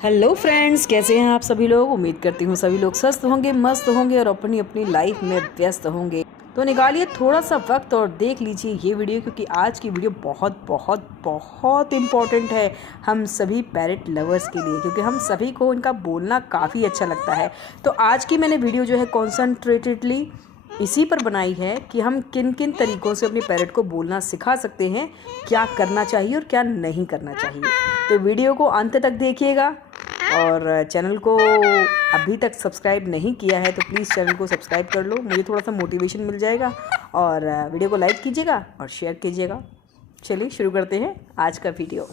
Hello friends, कैसे हैं आप सभी लोग। उम्मीद करती हूँ सभी लोग स्वस्थ होंगे, मस्त होंगे और अपनी अपनी लाइफ में व्यस्त होंगे। तो निकालिए थोड़ा सा वक्त और देख लीजिए ये वीडियो, क्योंकि आज की वीडियो बहुत बहुत बहुत इम्पॉर्टेंट है हम सभी पैरेट लवर्स के लिए, क्योंकि हम सभी को इनका बोलना काफ़ी अच्छा लगता है। तो आज की मैंने वीडियो जो है कॉन्सनट्रेटेडली इसी पर बनाई है कि हम किन किन तरीक़ों से अपने पैरेट को बोलना सिखा सकते हैं, क्या करना चाहिए और क्या नहीं करना चाहिए। तो वीडियो को अंत तक देखिएगा और चैनल को अभी तक सब्सक्राइब नहीं किया है तो प्लीज़ चैनल को सब्सक्राइब कर लो, मुझे थोड़ा सा मोटिवेशन मिल जाएगा। और वीडियो को लाइक कीजिएगा और शेयर कीजिएगा। चलिए शुरू करते हैं आज का वीडियो।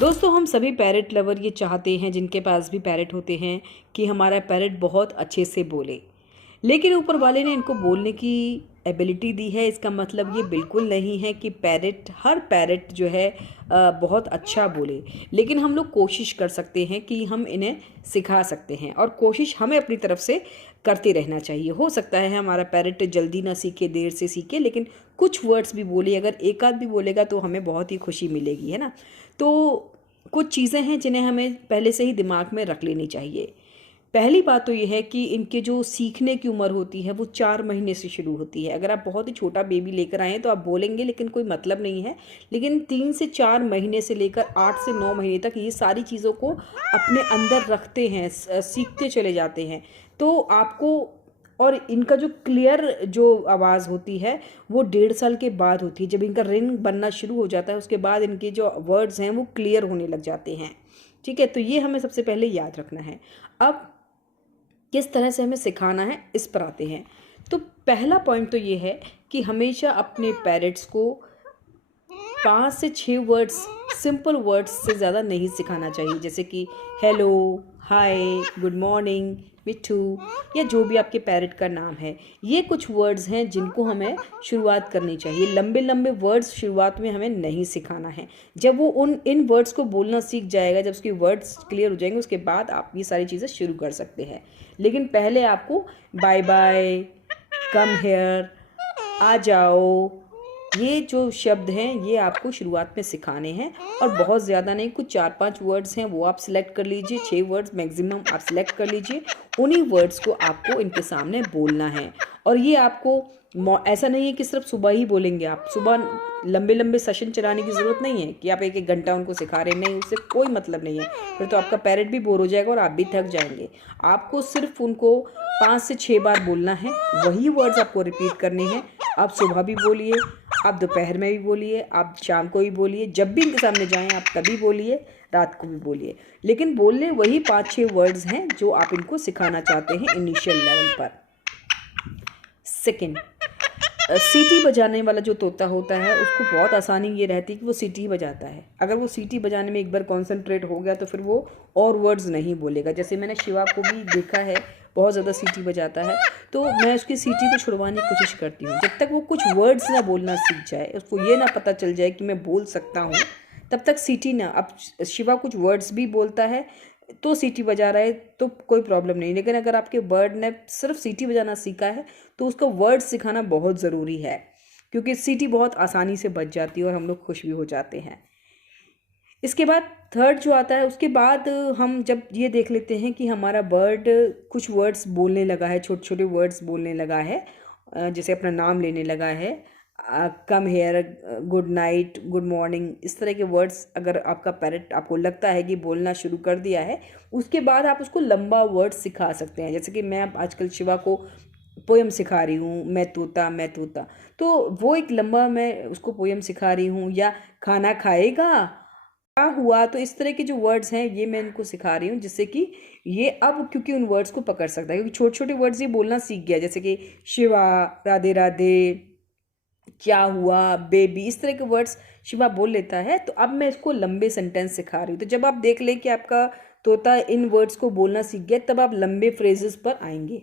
दोस्तों, हम सभी पैरेट लवर ये चाहते हैं, जिनके पास भी पैरेट होते हैं, कि हमारा पैरेट बहुत अच्छे से बोले। लेकिन ऊपर वाले ने इनको बोलने की एबिलिटी दी है, इसका मतलब ये बिल्कुल नहीं है कि हर पैरेट जो है बहुत अच्छा बोले। लेकिन हम लोग कोशिश कर सकते हैं कि हम इन्हें सिखा सकते हैं, और कोशिश हमें अपनी तरफ से करते रहना चाहिए। हो सकता है हमारा पैरेट जल्दी ना सीखे, देर से सीखे, लेकिन कुछ वर्ड्स भी बोले। अगर एक आध भी बोलेगा तो हमें बहुत ही खुशी मिलेगी, है ना। तो कुछ चीज़ें हैं जिन्हें हमें पहले से ही दिमाग में रख लेनी चाहिए। पहली बात तो ये है कि इनके जो सीखने की उम्र होती है वो 4 महीने से शुरू होती है। अगर आप बहुत ही छोटा बेबी लेकर आएँ तो आप बोलेंगे, लेकिन कोई मतलब नहीं है। लेकिन 3 से 4 महीने से लेकर 8 से 9 महीने तक ये सारी चीज़ों को अपने अंदर रखते हैं, सीखते चले जाते हैं। तो आपको, और इनका जो क्लियर जो आवाज़ होती है वो 1.5 साल के बाद होती है। जब इनका रिंग बनना शुरू हो जाता है उसके बाद इनके जो वर्ड्स हैं वो क्लियर होने लग जाते हैं। ठीक है, तो ये हमें सबसे पहले याद रखना है। अब किस तरह से हमें सिखाना है इस पर आते हैं। तो पहला पॉइंट तो ये है कि हमेशा अपने पेरेंट्स को 5 से 6 वर्ड्स, सिंपल वर्ड्स से ज़्यादा नहीं सिखाना चाहिए। जैसे कि हेलो, हाय, गुड मॉर्निंग, मिठू, या जो भी आपके पैरेट का नाम है। ये कुछ वर्ड्स हैं जिनको हमें शुरुआत करनी चाहिए। लंबे लंबे वर्ड्स शुरुआत में हमें नहीं सिखाना है। जब वो इन वर्ड्स को बोलना सीख जाएगा, जब उसके वर्ड्स क्लियर हो जाएंगे, उसके बाद आप ये सारी चीज़ें शुरू कर सकते हैं। लेकिन पहले आपको बाय बाय, कम हेयर, आ जाओ, ये जो शब्द हैं ये आपको शुरुआत में सिखाने हैं। और बहुत ज़्यादा नहीं, कुछ 4-5 वर्ड्स हैं वो आप सिलेक्ट कर लीजिए। 6 वर्ड्स मैक्सिमम आप सिलेक्ट कर लीजिए। उन्हीं वर्ड्स को आपको इनके सामने बोलना है। और ये आपको ऐसा नहीं है कि सिर्फ सुबह ही बोलेंगे। आप सुबह लंबे लंबे सेशन चलाने की ज़रूरत नहीं है कि आप 1-1 घंटा उनको सिखा रहे, नहीं, उससे कोई मतलब नहीं है। फिर तो आपका पैरेट भी बोर हो जाएगा और आप भी थक जाएंगे। आपको सिर्फ उनको 5 से 6 बार बोलना है, वही वर्ड्स आपको रिपीट करने हैं। आप सुबह भी बोलिए, आप दोपहर में भी बोलिए, आप शाम को भी बोलिए, जब भी इनके सामने जाएं आप तभी बोलिए, रात को भी बोलिए। लेकिन बोलने वही 5-6 वर्ड्स हैं जो आप इनको सिखाना चाहते हैं इनिशियल लेवल पर। सेकेंड, सीटी बजाने वाला जो तोता होता है उसको बहुत आसानी ये रहती है कि वो सीटी ही बजाता है। अगर वो सीटी बजाने में एक बार कॉन्सेंट्रेट हो गया तो फिर वो और वर्ड्स नहीं बोलेगा। जैसे मैंने शिवा को भी देखा है, बहुत ज़्यादा सीटी बजाता है, तो मैं उसकी सीटी को छुड़वाने की कोशिश करती हूँ। जब तक वो कुछ वर्ड्स ना बोलना सीख जाए, उसको ये ना पता चल जाए कि मैं बोल सकता हूँ, तब तक सीटी ना। अब शिवा कुछ वर्ड्स भी बोलता है तो सीटी बजा रहा है तो कोई प्रॉब्लम नहीं। लेकिन अगर आपके बर्ड ने सिर्फ सीटी बजाना सीखा है तो उसका वर्ड सिखाना बहुत ज़रूरी है, क्योंकि सीटी बहुत आसानी से बज जाती है और हम लोग खुश भी हो जाते हैं। इसके बाद थर्ड जो आता है, उसके बाद हम जब ये देख लेते हैं कि हमारा बर्ड कुछ वर्ड्स बोलने लगा है, छोटे छोटे वर्ड्स बोलने लगा है, जैसे अपना नाम लेने लगा है, come here, good night, good morning, इस तरह के वर्ड्स अगर आपका पैरेट आपको लगता है कि बोलना शुरू कर दिया है, उसके बाद आप उसको लंबा वर्ड सिखा सकते हैं। जैसे कि मैं आजकल शिवा को पोयम सिखा रही हूँ, मैं तोता मैं तोता, तो वो एक लंबा मैं उसको पोयम सिखा रही हूँ। या खाना खाएगा, क्या हुआ, तो इस तरह के जो वर्ड्स हैं ये मैं इनको सिखा रही हूँ, जिससे कि ये अब क्योंकि उन वर्ड्स को पकड़ सकता है, क्योंकि छोटे छोटे वर्ड्स ये बोलना सीख गया। जैसे कि शिवा, राधे राधे, क्या हुआ, बेबी, इस तरह के वर्ड्स शिवा बोल लेता है। तो अब मैं इसको लंबे सेंटेंस सिखा रही हूँ। तो जब आप देख लें कि आपका तोता इन वर्ड्स को बोलना सीख गया, तब आप लंबे फ्रेजेस पर आएंगे।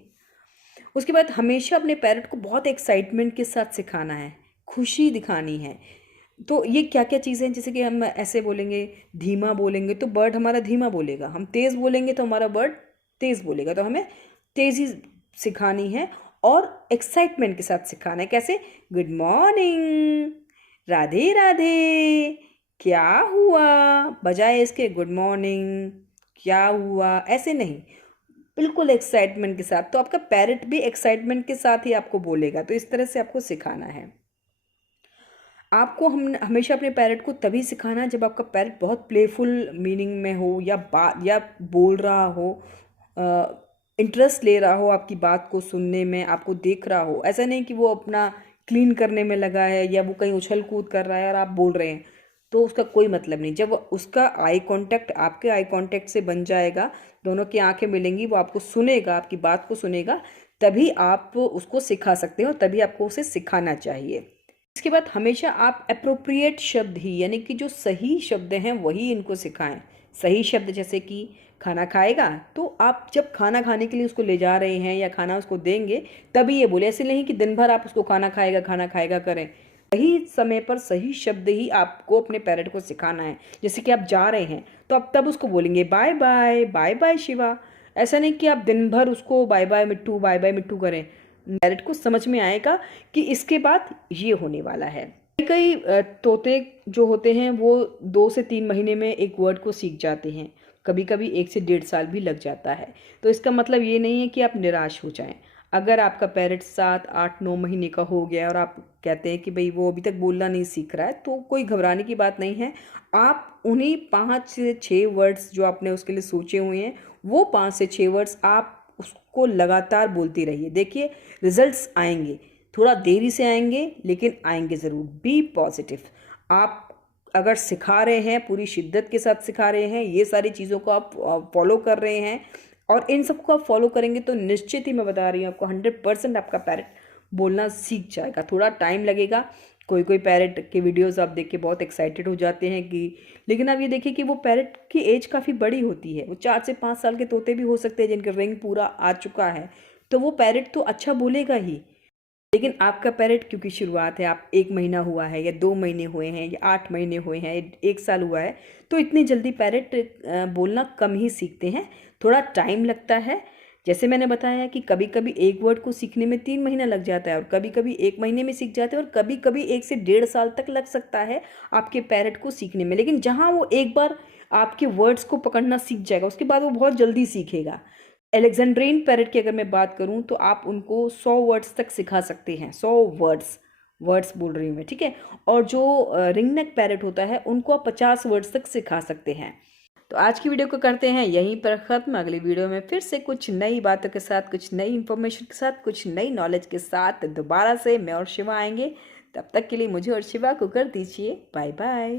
उसके बाद हमेशा अपने पैरेट को बहुत एक्साइटमेंट के साथ सिखाना है, खुशी दिखानी है। तो ये क्या क्या चीज़ें हैं, जैसे कि हम ऐसे बोलेंगे, धीमा बोलेंगे तो बर्ड हमारा धीमा बोलेगा, हम तेज़ बोलेंगे तो हमारा बर्ड तेज़ बोलेगा। तो हमें तेज़ी सिखानी है और एक्साइटमेंट के साथ सिखाना है। कैसे? गुड मॉर्निंग, राधे राधे, क्या हुआ, बजाय इसके गुड मॉर्निंग, क्या हुआ, ऐसे नहीं, बिल्कुल एक्साइटमेंट के साथ। तो आपका पैरट भी एक्साइटमेंट के साथ ही आपको बोलेगा। तो इस तरह से आपको सिखाना है। आपको हम हमेशा अपने पैरट को तभी सिखाना है जब आपका पैरट बहुत प्लेफुल मीनिंग में हो, या बात या बोल रहा हो, इंटरेस्ट ले रहा हो आपकी बात को सुनने में, आपको देख रहा हो। ऐसा नहीं कि वो अपना क्लीन करने में लगा है या वो कहीं उछल कूद कर रहा है और आप बोल रहे हैं, तो उसका कोई मतलब नहीं। जब उसका आई कांटेक्ट आपके आई कांटेक्ट से बन जाएगा, दोनों की आंखें मिलेंगी, वो आपको सुनेगा, आपकी बात को सुनेगा, तभी आप उसको सिखा सकते हो, तभी आपको उसे सिखाना चाहिए। इसके बाद हमेशा आप अप्रोप्रिएट शब्द ही, यानी कि जो सही शब्द हैं वही इनको सिखाएं। सही शब्द जैसे कि खाना खाएगा, तो आप जब खाना खाने के लिए उसको ले जा रहे हैं या खाना उसको देंगे तभी ये बोले। ऐसे नहीं कि दिन भर आप उसको खाना खाएगा करें। सही समय पर सही शब्द ही आपको अपने पैरट को सिखाना है। जैसे कि आप जा रहे हैं तो आप तब उसको बोलेंगे bye bye, bye bye Shiva. ऐसा नहीं कि आप दिन भर उसको बाय बाय मिट्टू करें। पैरट को समझ में आएगा कि इसके बाद ये होने वाला है। कई तोते जो होते हैं वो 2 से 3 महीने में एक वर्ड को सीख जाते हैं, कभी कभी 1 से 1.5 साल भी लग जाता है। तो इसका मतलब ये नहीं है कि आप निराश हो जाएं। अगर आपका पैरट 7, 8, 9 महीने का हो गया और आप कहते हैं कि भाई वो अभी तक बोलना नहीं सीख रहा है, तो कोई घबराने की बात नहीं है। आप उन्हीं 5 से 6 वर्ड्स जो आपने उसके लिए सोचे हुए हैं, वो 5 से 6 वर्ड्स आप उसको लगातार बोलती रहिए। देखिए रिजल्ट्स आएंगे, थोड़ा देरी से आएंगे लेकिन आएंगे ज़रूर। Be positive. आप अगर सिखा रहे हैं, पूरी शिद्दत के साथ सिखा रहे हैं, ये सारी चीज़ों को आप फॉलो कर रहे हैं और इन सबको आप फॉलो करेंगे, तो निश्चित ही मैं बता रही हूँ आपको 100% आपका पैरट बोलना सीख जाएगा। थोड़ा टाइम लगेगा। कोई कोई पैरट के वीडियोस आप देख के बहुत एक्साइटेड हो जाते हैं कि, लेकिन आप ये देखिए कि वो पैरट की एज काफ़ी बड़ी होती है। वो 4 से 5 साल के तोते भी हो सकते हैं जिनका रिंग पूरा आ चुका है, तो वो पैरट तो अच्छा बोलेगा ही। लेकिन आपका पैरट क्योंकि शुरुआत है, आप 1 महीना हुआ है या 2 महीने हुए हैं या 8 महीने हुए हैं, 1 साल हुआ है, तो इतनी जल्दी पैरट बोलना कम ही सीखते हैं, थोड़ा टाइम लगता है। जैसे मैंने बताया कि कभी कभी एक वर्ड को सीखने में 3 महीना लग जाता है और कभी कभी 1 महीने में सीख जाते हैं और कभी कभी 1 से 1.5 साल तक लग सकता है आपके पैरट को सीखने में। लेकिन जहाँ वो एक बार आपके वर्ड्स को पकड़ना सीख जाएगा, उसके बाद वो बहुत जल्दी सीखेगा। एलेक्जेंड्रेन पैरट की अगर मैं बात करूं तो आप उनको 100 वर्ड्स तक सिखा सकते हैं। 100 वर्ड्स, वर्ड्स बोल रही हूँ मैं, ठीक है। और जो रिंगनेक पैरट होता है उनको आप 50 वर्ड्स तक सिखा सकते हैं। तो आज की वीडियो को करते हैं यहीं पर ख़त्म। अगली वीडियो में फिर से कुछ नई बातों के साथ, कुछ नई इन्फॉर्मेशन के साथ, कुछ नई नॉलेज के साथ दोबारा से मैं और शिवा आएंगे। तब तक के लिए मुझे और शिवा को कर दीजिए बाय बाय।